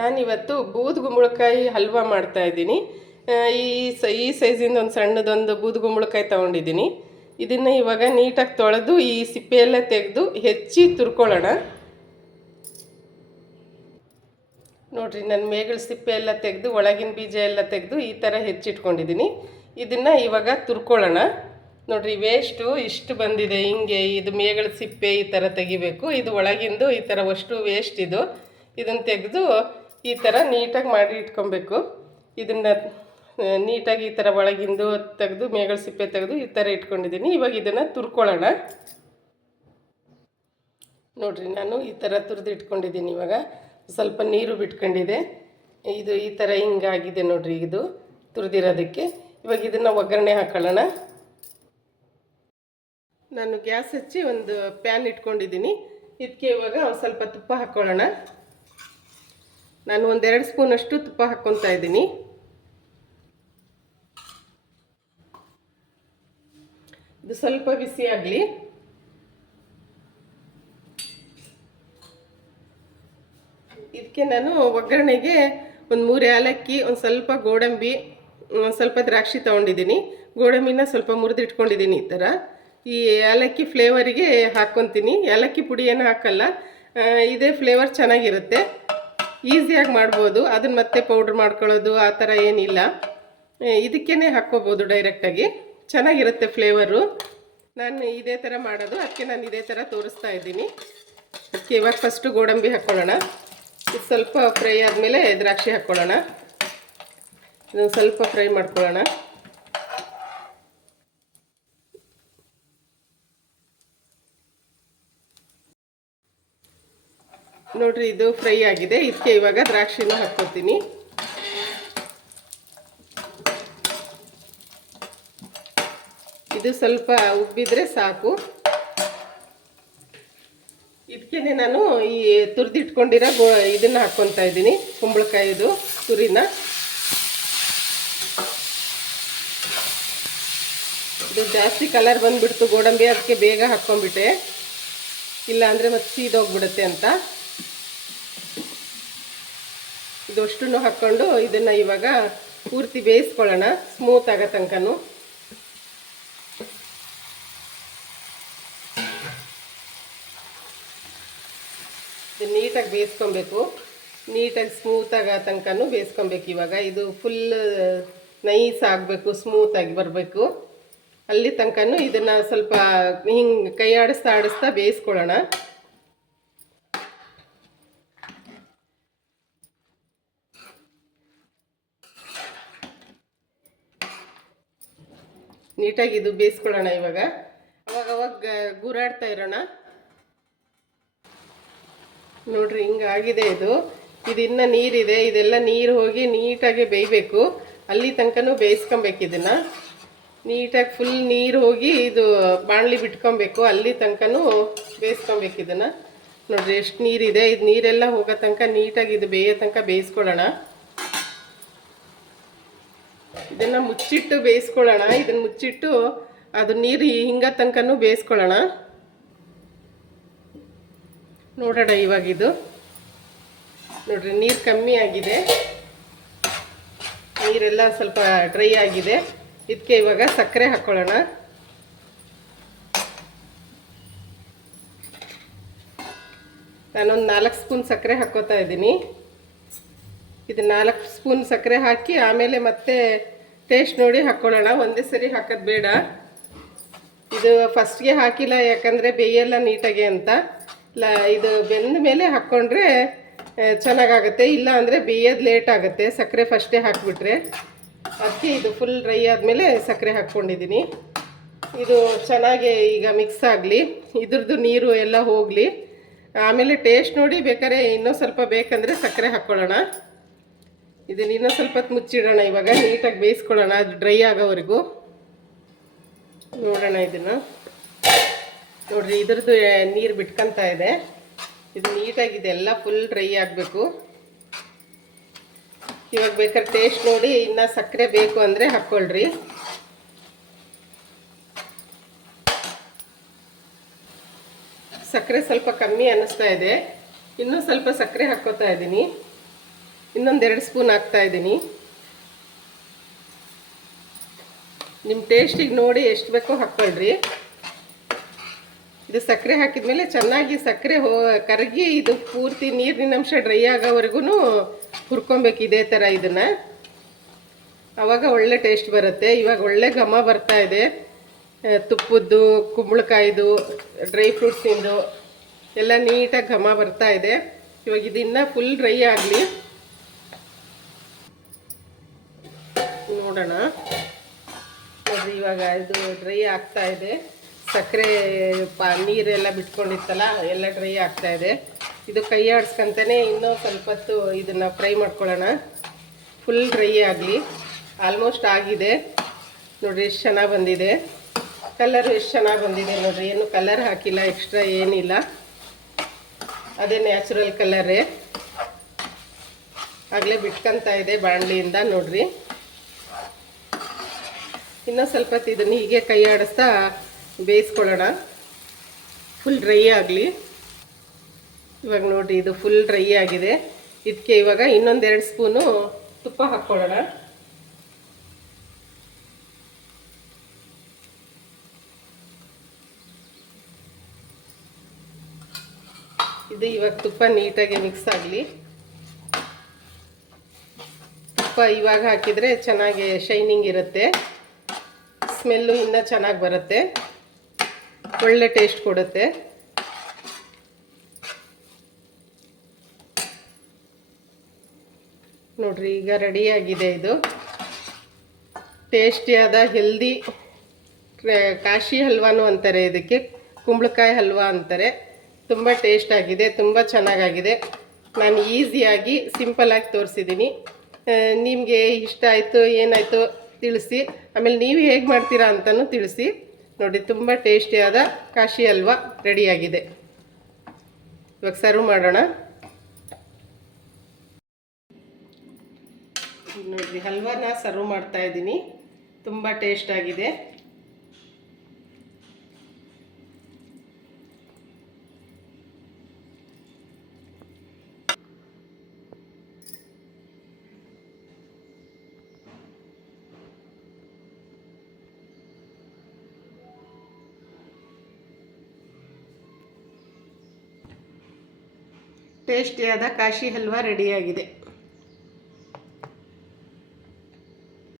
ನಾನಿವತ್ತು ಬೂದುಗುಂಬಳಕಾಯಿ ಹಲ್ವಾ ಮಾಡ್ತಾಯಿದ್ದೀನಿ. ಈ ಸೈಜಿಂದ ಒಂದು ಸಣ್ಣದೊಂದು ಬೂದುಗುಂಬಳಕಾಯಿ ತೊಗೊಂಡಿದ್ದೀನಿ. ಇದನ್ನು ಇವಾಗ ನೀಟಾಗಿ ತೊಳೆದು ಈ ಸಿಪ್ಪೆಯೆಲ್ಲ ತೆಗೆದು ಹೆಚ್ಚಿ ತುರ್ಕೊಳ್ಳೋಣ. ನೋಡಿರಿ, ನಾನು ಮೇಗಳ ಸಿಪ್ಪೆ ಎಲ್ಲ ತೆಗೆದು ಒಳಗಿನ ಬೀಜ ಎಲ್ಲ ತೆಗೆದು ಈ ಥರ ಹೆಚ್ಚಿಟ್ಕೊಂಡಿದ್ದೀನಿ. ಇದನ್ನು ಇವಾಗ ತುರ್ಕೊಳ್ಳೋಣ. ನೋಡಿರಿ, ವೇಸ್ಟು ಇಷ್ಟು ಬಂದಿದೆ. ಹಿಂಗೆ ಇದು ಮೇಗಳ ಸಿಪ್ಪೆ ಈ ಥರ ತೆಗಿಬೇಕು. ಇದು ಒಳಗಿಂದು ಈ ಥರ ಅಷ್ಟು ವೇಸ್ಟ್ ಇದನ್ನು ತೆಗೆದು ಈ ಥರ ನೀಟಾಗಿ ಮಾಡಿ ಇಟ್ಕೊಬೇಕು. ಇದನ್ನು ನೀಟಾಗಿ ಈ ಥರ ಒಳಗಿಂದು ತೆಗೆದು ಮೇಗಳ ಸಿಪ್ಪೆ ತೆಗೆದು ಈ ಥರ ಇಟ್ಕೊಂಡಿದ್ದೀನಿ. ಇವಾಗ ಇದನ್ನು ತುರ್ಕೊಳ್ಳೋಣ. ನೋಡಿರಿ, ನಾನು ಈ ಥರ ತುರಿದು ಇಟ್ಕೊಂಡಿದ್ದೀನಿ. ಇವಾಗ ಸ್ವಲ್ಪ ನೀರು ಬಿಟ್ಕೊಂಡಿದೆ. ಇದು ಈ ಥರ ಹಿಂಗಾಗಿದೆ ನೋಡಿರಿ, ಇದು ತುರಿದಿರೋದಕ್ಕೆ. ಇವಾಗ ಇದನ್ನು ಒಗ್ಗರಣೆ ಹಾಕೊಳ್ಳೋಣ. ನಾನು ಗ್ಯಾಸ್ ಹಚ್ಚಿ ಒಂದು ಪ್ಯಾನ್ ಇಟ್ಕೊಂಡಿದ್ದೀನಿ. ಇದಕ್ಕೆ ಇವಾಗ ಒಂದು ಸ್ವಲ್ಪ ತುಪ್ಪ ಹಾಕ್ಕೊಳ್ಳೋಣ. ನಾನು 1-2 ಸ್ಪೂನಷ್ಟು ತುಪ್ಪ ಹಾಕ್ಕೊತಾ ಇದ್ದೀನಿ. ಇದು ಸ್ವಲ್ಪ ಬಿಸಿ ಆಗಲಿ. ಇದಕ್ಕೆ ನಾನು ಒಗ್ಗರಣೆಗೆ ಒಂದು 3 ಏಲಕ್ಕಿ, ಒಂದು ಸ್ವಲ್ಪ ಗೋಡಂಬಿ, ಒಂದು ಸ್ವಲ್ಪ ದ್ರಾಕ್ಷಿ ತೊಗೊಂಡಿದ್ದೀನಿ. ಗೋಡಂಬಿನ ಸ್ವಲ್ಪ ಮುರಿದಿಟ್ಕೊಂಡಿದ್ದೀನಿ. ಈ ಥರ ಈ ಏಲಕ್ಕಿ ಫ್ಲೇವರಿಗೆ ಹಾಕ್ಕೊತೀನಿ. ಏಲಕ್ಕಿ ಪುಡಿ ಏನು ಹಾಕಲ್ಲ, ಇದೇ ಫ್ಲೇವರ್ ಚೆನ್ನಾಗಿರುತ್ತೆ. ಈಸಿಯಾಗಿ ಮಾಡ್ಬೋದು. ಅದನ್ನು ಮತ್ತೆ ಪೌಡ್ರ್ ಮಾಡ್ಕೊಳ್ಳೋದು ಆ ಥರ ಏನಿಲ್ಲ, ಇದಕ್ಕೇ ಹಾಕ್ಕೋಬೋದು ಡೈರೆಕ್ಟಾಗಿ. ಚೆನ್ನಾಗಿರುತ್ತೆ ಫ್ಲೇವರು. ನಾನು ಇದೇ ಥರ ಮಾಡೋದು, ಅದಕ್ಕೆ ನಾನು ಇದೇ ಥರ ತೋರಿಸ್ತಾ ಇದ್ದೀನಿ. ಅದಕ್ಕೆ ಇವಾಗ ಫಸ್ಟು ಗೋಡಂಬಿ ಹಾಕ್ಕೊಳ್ಳೋಣ. ಇದು ಸ್ವಲ್ಪ ಫ್ರೈ ಆದಮೇಲೆ ದ್ರಾಕ್ಷಿ ಹಾಕ್ಕೊಳ್ಳೋಣ. ಇದನ್ನು ಸ್ವಲ್ಪ ಫ್ರೈ ಮಾಡ್ಕೊಳ್ಳೋಣ. ನೋಡಿರಿ, ಇದು ಫ್ರೈ ಆಗಿದೆ. ಇದಕ್ಕೆ ಇವಾಗ ದ್ರಾಕ್ಷಿನೂ ಹಾಕ್ಕೊತೀನಿ. ಇದು ಸ್ವಲ್ಪ ಉಬ್ಬಿದ್ರೆ ಸಾಕು. ಇದಕ್ಕೆ ನಾನು ಈ ತುರಿದಿಟ್ಕೊಂಡಿರೋ ಇದನ್ನು ಹಾಕ್ಕೊತಾ ಇದ್ದೀನಿ, ಕುಂಬಳಕಾಯಿದು ತುರಿನ. ಇದು ಜಾಸ್ತಿ ಕಲರ್ ಬಂದುಬಿಡ್ತು ಗೋಡಂಬಿ, ಅದಕ್ಕೆ ಬೇಗ ಹಾಕ್ಕೊಂಡ್ಬಿಟ್ಟೆ, ಇಲ್ಲ ಅಂದರೆ ಮತ್ತೆ ಸೀದೋಗ್ಬಿಡುತ್ತೆ ಅಂತ. ಇದಷ್ಟು ಹಾಕ್ಕೊಂಡು ಇದನ್ನು ಇವಾಗ ಪೂರ್ತಿ ಬೇಯಿಸ್ಕೊಳ್ಳೋಣ, ಸ್ಮೂತ್ ಆಗೋ ತನಕನೂ. ನೀಟಾಗಿ ಬೇಯಿಸ್ಕೊಬೇಕು, ನೀಟಾಗಿ ಸ್ಮೂತಾಗಿ ತನಕನೂ ಬೇಯಿಸ್ಕೊಬೇಕು. ಇವಾಗ ಇದು ಫುಲ್ ನೈಸ್ ಆಗಬೇಕು, ಸ್ಮೂತಾಗಿ ಬರಬೇಕು. ಅಲ್ಲಿ ತನಕನೂ ಇದನ್ನು ಸ್ವಲ್ಪ ಹಿಂಗೆ ಕೈ ಆಡಿಸ್ತಾ ಬೇಯಿಸ್ಕೊಳ್ಳೋಣ. ನೀಟಾಗಿ ಇದು ಬೇಯಿಸ್ಕೊಳ್ಳೋಣ. ಇವಾಗ ಅವಾಗ ಗೂರಾಡ್ತಾ ಇರೋಣ. ನೋಡ್ರಿ, ಹಿಂಗಾಗಿದೆ ಇದು. ಇನ್ನೂ ನೀರಿದೆ, ಇದೆಲ್ಲ ನೀರು ಹೋಗಿ ನೀಟಾಗಿ ಬೇಯಬೇಕು. ಅಲ್ಲಿ ತನಕನೂ ಬೇಯಿಸ್ಕೊಬೇಕು. ಇದನ್ನು ನೀಟಾಗಿ ಫುಲ್ ನೀರು ಹೋಗಿ ಇದು ಬಾಣಲಿ ಬಿಟ್ಕೊಬೇಕು, ಅಲ್ಲಿ ತನಕನೂ ಬೇಯಿಸ್ಕೊಬೇಕು. ಇದನ್ನು ನೋಡಿರಿ ಎಷ್ಟು ನೀರಿದೆ. ಇದು ನೀರೆಲ್ಲ ಹೋಗೋ ತನಕ ನೀಟಾಗಿ ಇದು ಬೇಯೋ ತನಕ ಬೇಯಿಸ್ಕೊಳ್ಳೋಣ. ಇದನ್ನು ಮುಚ್ಚಿಟ್ಟು ಬೇಯಿಸ್ಕೊಳ್ಳೋಣ. ಇದನ್ನು ಮುಚ್ಚಿಟ್ಟು ಅದು ನೀರು ಹಿಂಗ ತನಕನೂ ಬೇಯಿಸ್ಕೊಳ್ಳೋಣ. ನೋಡೋಣ ಇವಾಗ ಇದು ನೋಡ್ರಿ, ನೀರು ಕಮ್ಮಿ ಆಗಿದೆ, ನೀರೆಲ್ಲ ಸ್ವಲ್ಪ ಡ್ರೈ ಆಗಿದೆ. ಇದಕ್ಕೆ ಇವಾಗ ಸಕ್ಕರೆ ಹಾಕ್ಕೊಳ್ಳೋಣ. ನಾನೊಂದು 4 ಸ್ಪೂನ್ ಸಕ್ಕರೆ ಹಾಕ್ಕೋತಾ ಇದ್ದೀನಿ. ಇದು 4 ಸ್ಪೂನ್ ಸಕ್ಕರೆ ಹಾಕಿ ಆಮೇಲೆ ಮತ್ತೆ ಟೇಸ್ಟ್ ನೋಡಿ ಹಾಕ್ಕೊಳ್ಳೋಣ. ಒಂದೇ ಸರಿ ಹಾಕೋದು ಬೇಡ. ಇದು ಫಸ್ಟ್ಗೆ ಹಾಕಿಲ್ಲ, ಯಾಕಂದರೆ ಬೇಯಲ್ಲ ನೀಟಾಗೆ ಅಂತ. ಇದು ಬೆಂದ ಮೇಲೆ ಹಾಕ್ಕೊಂಡ್ರೆ ಚೆನ್ನಾಗಾಗುತ್ತೆ, ಇಲ್ಲ ಅಂದರೆ ಬೇಯೋದು ಲೇಟ್ ಆಗುತ್ತೆ ಸಕ್ಕರೆ ಫಸ್ಟೇ ಹಾಕಿಬಿಟ್ರೆ. ಅದಕ್ಕೆ ಇದು ಫುಲ್ ಡ್ರೈ ಆದಮೇಲೆ ಸಕ್ಕರೆ ಹಾಕ್ಕೊಂಡಿದ್ದೀನಿ. ಇದು ಚೆನ್ನಾಗಿ ಈಗ ಮಿಕ್ಸ್ ಆಗಲಿ, ಇದ್ರದ್ದು ನೀರು ಎಲ್ಲ ಹೋಗಲಿ. ಆಮೇಲೆ ಟೇಸ್ಟ್ ನೋಡಿ ಬೇಕಾದ್ರೆ ಇನ್ನೂ ಸ್ವಲ್ಪ ಬೇಕಂದರೆ ಸಕ್ಕರೆ ಹಾಕ್ಕೊಳ್ಳೋಣ. ಇದನ್ನು ಇನ್ನೂ ಸ್ವಲ್ಪ ಹೊತ್ತು ಮುಚ್ಚಿಡೋಣ. ಇವಾಗ ನೀಟಾಗಿ ಬೇಯಿಸ್ಕೊಳ್ಳೋಣ, ಅದು ಡ್ರೈ ಆಗೋವರೆಗೂ. ನೋಡೋಣ ಇದನ್ನು. ನೋಡಿರಿ, ಇದ್ರದ್ದು ನೀರು ಬಿಟ್ಕೊತಾ ಇದೆ. ಇದು ನೀಟಾಗಿದೆ, ಎಲ್ಲ ಫುಲ್ ಡ್ರೈ ಆಗಬೇಕು. ಇವಾಗ ಬೇಕಾದ್ರೆ ಟೇಸ್ಟ್ ನೋಡಿ ಇನ್ನೂ ಸಕ್ಕರೆ ಬೇಕು ಅಂದರೆ ಹಾಕ್ಕೊಳ್ರಿ. ಸಕ್ಕರೆ ಸ್ವಲ್ಪ ಕಮ್ಮಿ ಅನ್ನಿಸ್ತಾ ಇದೆ, ಇನ್ನೂ ಸ್ವಲ್ಪ ಸಕ್ಕರೆ ಹಾಕ್ಕೋತಾ ಇದ್ದೀನಿ. ಇನ್ನೊಂದು 2 ಸ್ಪೂನ್ ಹಾಕ್ತಾಯಿದ್ದೀನಿ. ನಿಮ್ಮ ಟೇಸ್ಟಿಗೆ ನೋಡಿ ಎಷ್ಟು ಬೇಕೋ ಹಾಕ್ಕೊಳ್ರಿ. ಇದು ಸಕ್ಕರೆ ಹಾಕಿದ್ಮೇಲೆ ಚೆನ್ನಾಗಿ ಸಕ್ಕರೆ ಕರಗಿ ಇದು ಪೂರ್ತಿ ನೀರಿನ ಅಂಶ ಡ್ರೈ ಆಗೋವರೆಗೂ ಹುರ್ಕೊಬೇಕು ಇದೇ ಥರ ಇದನ್ನು. ಆವಾಗ ಒಳ್ಳೆ ಟೇಸ್ಟ್ ಬರುತ್ತೆ. ಇವಾಗ ಒಳ್ಳೆ ಘಮ ಬರ್ತಾ ಇದೆ. ತುಪ್ಪದ್ದು, ಕುಂಬಳಕಾಯಿದು, ಡ್ರೈ ಫ್ರೂಟ್ಸಿಂದು ಎಲ್ಲ ನೀಟಾಗಿ ಘಮ ಬರ್ತಾ ಇದೆ. ಇವಾಗ ಇದನ್ನು ಫುಲ್ ಡ್ರೈ ಆಗಲಿ ನೋಡೋಣ. ನೋಡಿರಿ ಇವಾಗ ಇದು ಡ್ರೈ ಆಗ್ತಾ ಇದೆ. ಸಕ್ಕರೆ ನೀರೆಲ್ಲ ಬಿಟ್ಕೊಂಡಿತ್ತಲ್ಲ ಎಲ್ಲ ಡ್ರೈ ಆಗ್ತಾ ಇದೆ. ಇದು ಕೈ ಆಡಿಸ್ಕೊಂತಾನೆ ಇನ್ನೂ ಸ್ವಲ್ಪ ಹೊತ್ತು ಇದನ್ನು ಫ್ರೈ ಮಾಡ್ಕೊಳ್ಳೋಣ. ಫುಲ್ ಡ್ರೈ ಆಗಲಿ. ಆಲ್ಮೋಸ್ಟ್ ಆಗಿದೆ ನೋಡಿರಿ. ಎಷ್ಟು ಚೆನ್ನಾಗಿ ಬಂದಿದೆ. ಕಲರು ಎಷ್ಟು ಚೆನ್ನಾಗಿ ಬಂದಿದೆ ನೋಡಿರಿ. ಏನು ಕಲರ್ ಹಾಕಿಲ್ಲ, ಎಕ್ಸ್ಟ್ರಾ ಏನಿಲ್ಲ, ಅದೇ ನ್ಯಾಚುರಲ್ ಕಲರೇ. ಆಗಲೇ ಬಿಟ್ಕೊತಾ ಇದೆ ಬಾಣಲಿಯಿಂದ ನೋಡಿರಿ. ಇನ್ನೂ ಸ್ವಲ್ಪ ಹೊತ್ತು ಇದನ್ನು ಹೀಗೆ ಕೈ ಆಡಿಸ್ತಾ ಬೇಯಿಸ್ಕೊಳ್ಳೋಣ. ಫುಲ್ ಡ್ರೈ ಆಗಲಿ. ಇವಾಗ ನೋಡಿರಿ ಇದು ಫುಲ್ ಡ್ರೈ ಆಗಿದೆ. ಇದಕ್ಕೆ ಇವಾಗ ಇನ್ನೊಂದು 2 ಸ್ಪೂನು ತುಪ್ಪ ಹಾಕ್ಕೊಳ್ಳೋಣ. ಇದು ಇವಾಗ ತುಪ್ಪ ನೀಟಾಗಿ ಮಿಕ್ಸ್ ಆಗಲಿ. ತುಪ್ಪ ಇವಾಗ ಹಾಕಿದರೆ ಚೆನ್ನಾಗಿ ಶೈನಿಂಗ್ ಇರುತ್ತೆ. ಸ್ಮೆಲ್ಲು ಇನ್ನೂ ಚೆನ್ನಾಗಿ ಬರುತ್ತೆ, ಒಳ್ಳೆ ಟೇಸ್ಟ್ ಕೊಡುತ್ತೆ. ನೋಡ್ರಿ ಈಗ ರೆಡಿಯಾಗಿದೆ. ಇದು ಟೇಸ್ಟಿಯಾದ ಹೆಲ್ದಿ ಕಾಶಿ ಹಲ್ವಾನು ಅಂತಾರೆ ಇದಕ್ಕೆ, ಕುಂಬಳಕಾಯಿ ಹಲ್ವಾ ಅಂತಾರೆ. ತುಂಬ ಟೇಸ್ಟ್ ಆಗಿದೆ, ತುಂಬ ಚೆನ್ನಾಗಾಗಿದೆ. ನಾನು ಈಸಿಯಾಗಿ ಸಿಂಪಲ್ಲಾಗಿ ತೋರಿಸಿದ್ದೀನಿ. ನಿಮಗೆ ಇಷ್ಟ ಆಯಿತು ಏನಾಯಿತು ತಿಳಿಸಿ. ಆಮೇಲೆ ನೀವು ಹೇಗೆ ಮಾಡ್ತೀರಾ ಅಂತಲೂ ತಿಳಿಸಿ. ನೋಡಿ ತುಂಬ ಟೇಸ್ಟಿಯಾದ ಕಾಶಿ ಹಲ್ವಾ ರೆಡಿಯಾಗಿದೆ. ಇವಾಗ ಸರ್ವ್ ಮಾಡೋಣ. ನೋಡಿರಿ ಹಲ್ವಾನ ಸರ್ವ್ ಮಾಡ್ತಾಯಿದ್ದೀನಿ. ತುಂಬ ಟೇಸ್ಟಾಗಿದೆ. ಟೇಸ್ಟಿಯಾದ ಕಾಶಿ ಹಲ್ವಾ ರೆಡಿಯಾಗಿದೆ.